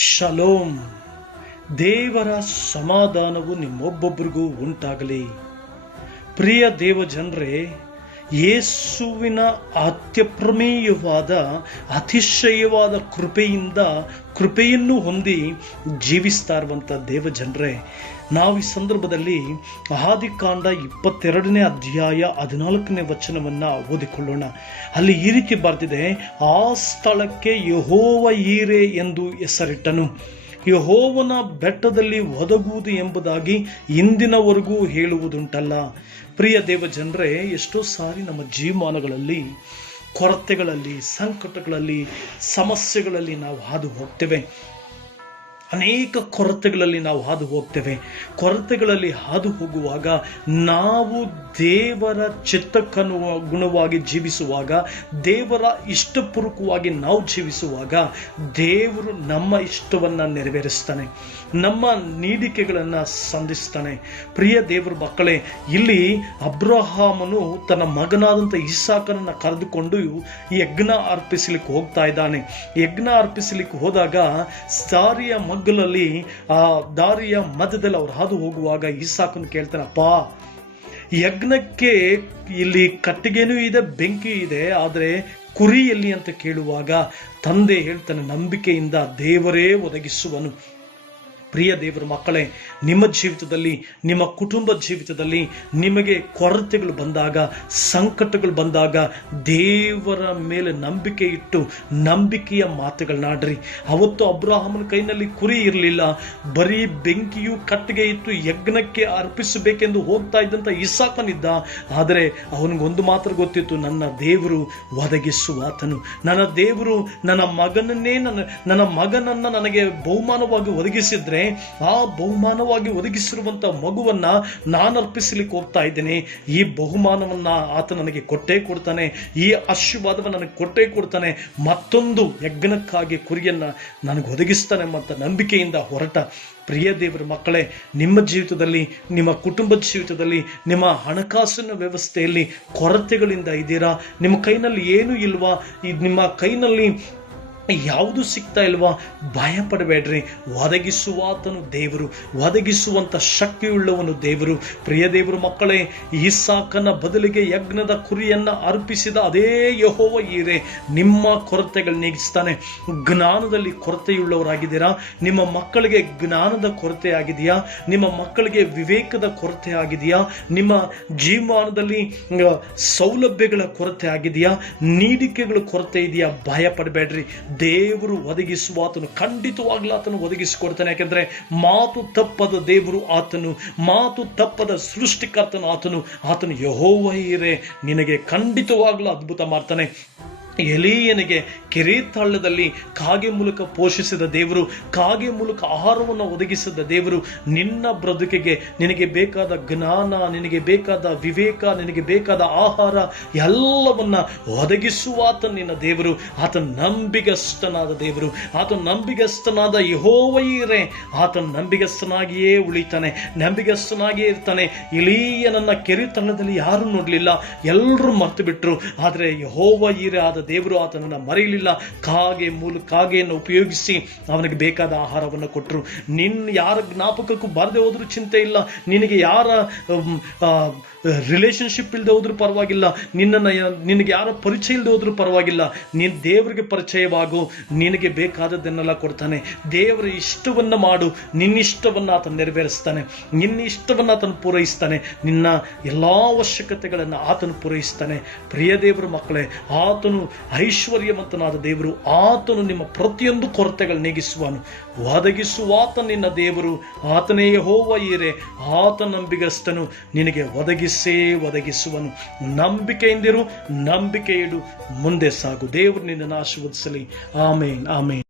Shalom ದೇವರ ಸಮಾಧಾನವು ನಿಮ್ಮೊಬ್ಬೊಬ್ಬರಿಗೂ ಉಂಟಾಗಲಿ. ಪ್ರಿಯ ದೇವ ಜನರೇ ಯೇಸುವಿನ ಅತ್ಯಪ್ರಮೇಯವಾದ ಅತಿಶಯವಾದ ಕೃಪೆಯಿಂದ ಕೃಪೆಯನ್ನು ಹೊಂದಿ ಜೀವಿಸ್ತಾ ಇರುವಂಥ ದೇವ ಜನರೇ ನಾವು ಈ ಸಂದರ್ಭದಲ್ಲಿ ಆದಿಕಾಂಡ ಇಪ್ಪತ್ತೆರಡನೇ ಅಧ್ಯಾಯ ಹದಿನಾಲ್ಕನೇ ವಚನವನ್ನು ಓದಿಕೊಳ್ಳೋಣ. ಅಲ್ಲಿ ಈ ರೀತಿ ಬರ್ತಿದೆ, ಆ ಸ್ಥಳಕ್ಕೆ ಯಹೋವ ಈರೆ ಎಂದು ಹೆಸರಿಟ್ಟನು. ಯಹೋವನ ಬೆಟ್ಟದಲ್ಲಿ ಒದಗುವುದು ಎಂಬುದಾಗಿ ಇಂದಿನವರೆಗೂ ಹೇಳುವುದುಂಟಲ್ಲ. ಪ್ರಿಯ ದೇವ ಜನರೇ ಎಷ್ಟೋ ಸಾರಿ ನಮ್ಮ ಜೀವಮಾನಗಳಲ್ಲಿ, ಕೊರತೆಗಳಲ್ಲಿ, ಸಂಕಟಗಳಲ್ಲಿ, ಸಮಸ್ಯೆಗಳಲ್ಲಿ ನಾವು ಹಾದು ಹೋಗ್ತೇವೆ. ಅನೇಕ ಕೊರತೆಗಳಲ್ಲಿ ನಾವು ಹಾದು ಹೋಗ್ತೇವೆ. ಕೊರತೆಗಳಲ್ಲಿ ಹಾದು ಹೋಗುವಾಗ ನಾವು ದೇವರ ಚಿತ್ತಕ್ಕನು ಗುಣವಾಗಿ ಜೀವಿಸುವಾಗ, ದೇವರ ಇಷ್ಟಪೂರ್ವಕವಾಗಿ ನಾವು ಜೀವಿಸುವಾಗ ದೇವರು ನಮ್ಮ ಇಷ್ಟವನ್ನು ನೆರವೇರಿಸ್ತಾನೆ. ನಮ್ಮ ನೀಡಿಕೆಗಳನ್ನು ಸಂಧಿಸ್ತಾನೆ. ಪ್ರಿಯ ದೇವರ ಮಕ್ಕಳೇ, ಇಲ್ಲಿ ಅಬ್ರಹಾಮನು ತನ್ನ ಮಗನಾದಂಥ ಇಸಾಕನನ್ನು ಕರೆದುಕೊಂಡು ಯಜ್ಞ ಅರ್ಪಿಸಲಿಕ್ಕೆ ಹೋಗ್ತಾ ಇದ್ದಾನೆ. ಯಜ್ಞ ಅರ್ಪಿಸಲಿಕ್ಕೆ ಹೋದಾಗ ಸಾರಿಯ ಮಗ್ಗಲಲ್ಲಿ ಆ, ದಾರಿಯ ಮಧ್ಯದಲ್ಲಿ ಅವ್ರು ಹಾದು ಹೋಗುವಾಗ ಇಸಾಕನ್ ಕೇಳ್ತಾನಪ್ಪ ಯಜ್ಞಕ್ಕೆ ಇಲ್ಲಿ ಕಟ್ಟಿಗೆನೂ ಇದೆ, ಬೆಂಕಿ ಇದೆ, ಆದರೆ ಕುರಿ ಎಲ್ಲಿ ಅಂತ ಕೇಳುವಾಗ ತಂದೆ ಹೇಳ್ತಾನೆ, ನಂಬಿಕೆಯಿಂದ ದೇವರೇ ಒದಗಿಸುವನು. ಪ್ರಿಯ ದೇವರ ಮಕ್ಕಳೇ ನಿಮ್ಮ ಜೀವಿತದಲ್ಲಿ, ನಿಮ್ಮ ಕುಟುಂಬ ಜೀವಿತದಲ್ಲಿ ನಿಮಗೆ ಕೊರತೆಗಳು ಬಂದಾಗ, ಸಂಕಟಗಳು ಬಂದಾಗ ದೇವರ ಮೇಲೆ ನಂಬಿಕೆ ಇಟ್ಟು ನಂಬಿಕೆಯ ಮಾತುಗಳನ್ನಾಡ್ರಿ. ಅವತ್ತು ಅಬ್ರಾಹಮನ ಕೈನಲ್ಲಿ ಕುರಿ ಇರಲಿಲ್ಲ, ಬರೀ ಬೆಂಕಿಯು ಕಟ್ಟಿಗೆ ಇತ್ತು, ಯಜ್ಞಕ್ಕೆ ಅರ್ಪಿಸಬೇಕೆಂದು ಹೋಗ್ತಾ ಇದ್ದಂಥ ಇಸಾಕನಿದ್ದ. ಆದರೆ ಅವನಿಗೊಂದು ಮಾತ್ರ ಗೊತ್ತಿತ್ತು, ನನ್ನ ದೇವರು ಒದಗಿಸುವಾತನು. ನನ್ನ ದೇವರು ನನ್ನ ಮಗನನ್ನೇ ನನ್ನ ನನ್ನ ಮಗನನ್ನ ನನಗೆ ಬಹುಮಾನವಾಗಿ ಒದಗಿಸಿದ್ರೆ, ಆ ಬಹುಮಾನವಾಗಿ ಒದಗಿಸಿರುವಂಥ ಮಗುವನ್ನ ನಾನು ಅರ್ಪಿಸಲಿಕ್ಕೆ ಹೋಗ್ತಾ ಇದ್ದೇನೆ. ಈ ಬಹುಮಾನವನ್ನ ಆತ ನನಗೆ ಕೊಟ್ಟೇ ಕೊಡ್ತಾನೆ. ಈ ಆಶೀರ್ವಾದವನ್ನು ನನಗೆ ಕೊಟ್ಟೇ ಕೊಡ್ತಾನೆ. ಮತ್ತೊಂದು ಯಜ್ಞಕ್ಕಾಗಿ ಕುರಿಯನ್ನ ನನಗೆ ಒದಗಿಸ್ತಾನೆ ಎಂಬಂತ ನಂಬಿಕೆಯಿಂದ ಹೊರಟ ಪ್ರಿಯ ದೇವರ ಮಕ್ಕಳೇ, ನಿಮ್ಮ ಜೀವಿತದಲ್ಲಿ, ನಿಮ್ಮ ಕುಟುಂಬದ ಜೀವಿತದಲ್ಲಿ, ನಿಮ್ಮ ಹಣಕಾಸಿನ ವ್ಯವಸ್ಥೆಯಲ್ಲಿ ಕೊರತೆಗಳಿಂದ ಇದ್ದೀರಾ? ನಿಮ್ಮ ಕೈನಲ್ಲಿ ಏನೂ ಇಲ್ವಾ? ಈ ನಿಮ್ಮ ಕೈನಲ್ಲಿ ಯಾವುದು ಸಿಗ್ತಾ ಇಲ್ವಾ? ಭಯ ಪಡಬೇಡ್ರಿ ಒದಗಿಸುವಾತನು ದೇವರು ಒದಗಿಸುವಂಥ ಶಕ್ತಿಯುಳ್ಳವನು ದೇವರು. ಪ್ರಿಯ ದೇವರು ಮಕ್ಕಳೇ, ಈಸಾಕನ ಬದಲಿಗೆ ಯಜ್ಞದ ಕುರಿಯನ್ನ ಅರ್ಪಿಸಿದ ಅದೇ ಯಹೋವ ಈರೆ. ನಿಮ್ಮ ಕೊರತೆಗಳು ನೀಗಿಸ್ತಾನೆ. ಜ್ಞಾನದಲ್ಲಿ ಕೊರತೆಯುಳ್ಳವರಾಗಿದ್ದೀರಾ? ನಿಮ್ಮ ಮಕ್ಕಳಿಗೆ ಜ್ಞಾನದ ಕೊರತೆ ಆಗಿದೆಯಾ ನಿಮ್ಮ ಮಕ್ಕಳಿಗೆ ವಿವೇಕದ ಕೊರತೆ ಆಗಿದೆಯಾ ನಿಮ್ಮ ಜೀವಮಾನದಲ್ಲಿ ಸೌಲಭ್ಯಗಳ ಕೊರತೆ ಆಗಿದೆಯಾ ನೀಡಿಕೆಗಳ ಕೊರತೆ ಇದೆಯಾ? ಭಯ ಪಡಬೇಡ್ರಿ ದೇವರು ಒದಗಿಸುವ ಆತನು ಖಂಡಿತವಾಗ್ಲೂ ಆತನು ಒದಗಿಸಿಕೊಡ್ತಾನೆ. ಯಾಕೆಂದ್ರೆ ಮಾತು ತಪ್ಪದ ದೇವರು ಆತನು, ಮಾತು ತಪ್ಪದ ಸೃಷ್ಟಿಕರ್ತನು ಆತನು. ಆತನು ಯಹೋವಹಿರೇ ನಿನಗೆ ಖಂಡಿತವಾಗ್ಲೂ ಅದ್ಭುತ ಮಾಡ್ತಾನೆ. ಎಲೀಯನಿಗೆ ಕೆರೆತಾಳದಲ್ಲಿ ಕಾಗೆ ಮೂಲಕ ಪೋಷಿಸಿದ ದೇವರು, ಕಾಗೆ ಮೂಲಕ ಆಹಾರವನ್ನು ಒದಗಿಸಿದ ದೇವರು, ನಿನ್ನ ಬ್ರದುಕಿಗೆ ನಿನಗೆ ಬೇಕಾದ ಜ್ಞಾನ, ನಿನಗೆ ಬೇಕಾದ ವಿವೇಕ, ನಿನಗೆ ಬೇಕಾದ ಆಹಾರ, ಎಲ್ಲವನ್ನ ಒದಗಿಸುವ ಆತ ನಿನ್ನ ದೇವರು. ಆತ ನಂಬಿಗಸ್ತನಾದ ದೇವರು. ಆತ ನಂಬಿಗಸ್ತನಾದ ಯಹೋವೈರೇ, ಆತ ನಂಬಿಗಸ್ತನಾಗಿಯೇ ಉಳಿತಾನೆ, ನಂಬಿಗಸ್ತನಾಗಿಯೇ ಇರ್ತಾನೆ. ಇಳೀಯನನ್ನ ಕೆರೆತನದಲ್ಲಿ ಯಾರು ನೋಡಲಿಲ್ಲ. ಎಲ್ಲರೂ ಮರ್ತು ಬಿಟ್ರು. ಆದರೆ ಯಹೋವ ಆದ ದೇವರು ಆತನನ್ನು ಮರೆಯಲಿಲ್ಲ. ಕಾಗೆ ಮೂಲ ಕಾಗೆಯನ್ನು ಉಪಯೋಗಿಸಿ ಅವನಿಗೆ ಬೇಕಾದ ಆಹಾರವನ್ನು ಕೊಟ್ಟರು ನಿನ್ನ ಯಾರ ಜ್ಞಾಪಕಕ್ಕೂ ಬರದೆ ಹೋದರೂ ಚಿಂತೆ ಇಲ್ಲ. ನಿನಗೆ ಯಾರ ರಿಲೇಶನ್ಶಿಪ್ ಇಲ್ಲದೆ ಹೋದ್ರೂ ಪರವಾಗಿಲ್ಲ. ನಿನ್ನನ್ನು ನಿನಗೆ ಯಾರೋ ಪರಿಚಯ ಇಲ್ಲದೆ ಹೋದ್ರೂ ಪರವಾಗಿಲ್ಲ. ನೀನು ದೇವರಿಗೆ ಪರಿಚಯವಾಗು, ನಿನಗೆ ಬೇಕಾದದ್ದನ್ನೆಲ್ಲ ಕೊಡ್ತಾನೆ. ದೇವರ ಇಷ್ಟವನ್ನ ಮಾಡು ನಿನ್ನ ಇಷ್ಟವನ್ನ ಆತನು ನೆರವೇರಿಸ್ತಾನೆ. ನಿನ್ನ ಇಷ್ಟವನ್ನು ಆತನು ಪೂರೈಸ್ತಾನೆ. ನಿನ್ನ ಎಲ್ಲ ಅವಶ್ಯಕತೆಗಳನ್ನು ಆತನು ಪೂರೈಸ್ತಾನೆ. ಪ್ರಿಯ ದೇವರ ಮಕ್ಕಳೇ, ಆತನು ಐಶ್ವರ್ಯವಂತನಾದ ದೇವರು, ಆತನು ನಿಮ್ಮ ಪ್ರತಿಯೊಂದು ಕೊರತೆಗಳು ನೀಗಿಸುವನು. ಒದಗಿಸುವಾತ ನಿನ್ನ ದೇವರು. ಆತನೇ ಹೋವ ಈರೆ, ಆತ ನಂಬಿಗಸ್ತನು. ನಿನಗೆ ಒದಗಿಸೇ ಒದಗಿಸುವನು. ನಂಬಿಕೆಯಿಂದಿರು ನಂಬಿಕೆ ಇಡು ಮುಂದೆ ಸಾಗು. ದೇವರು ನಿನ್ನನ್ನು ಆಶೀರ್ವದಿಸಲಿ. ಆಮೇನ್ ಆಮೇನ್.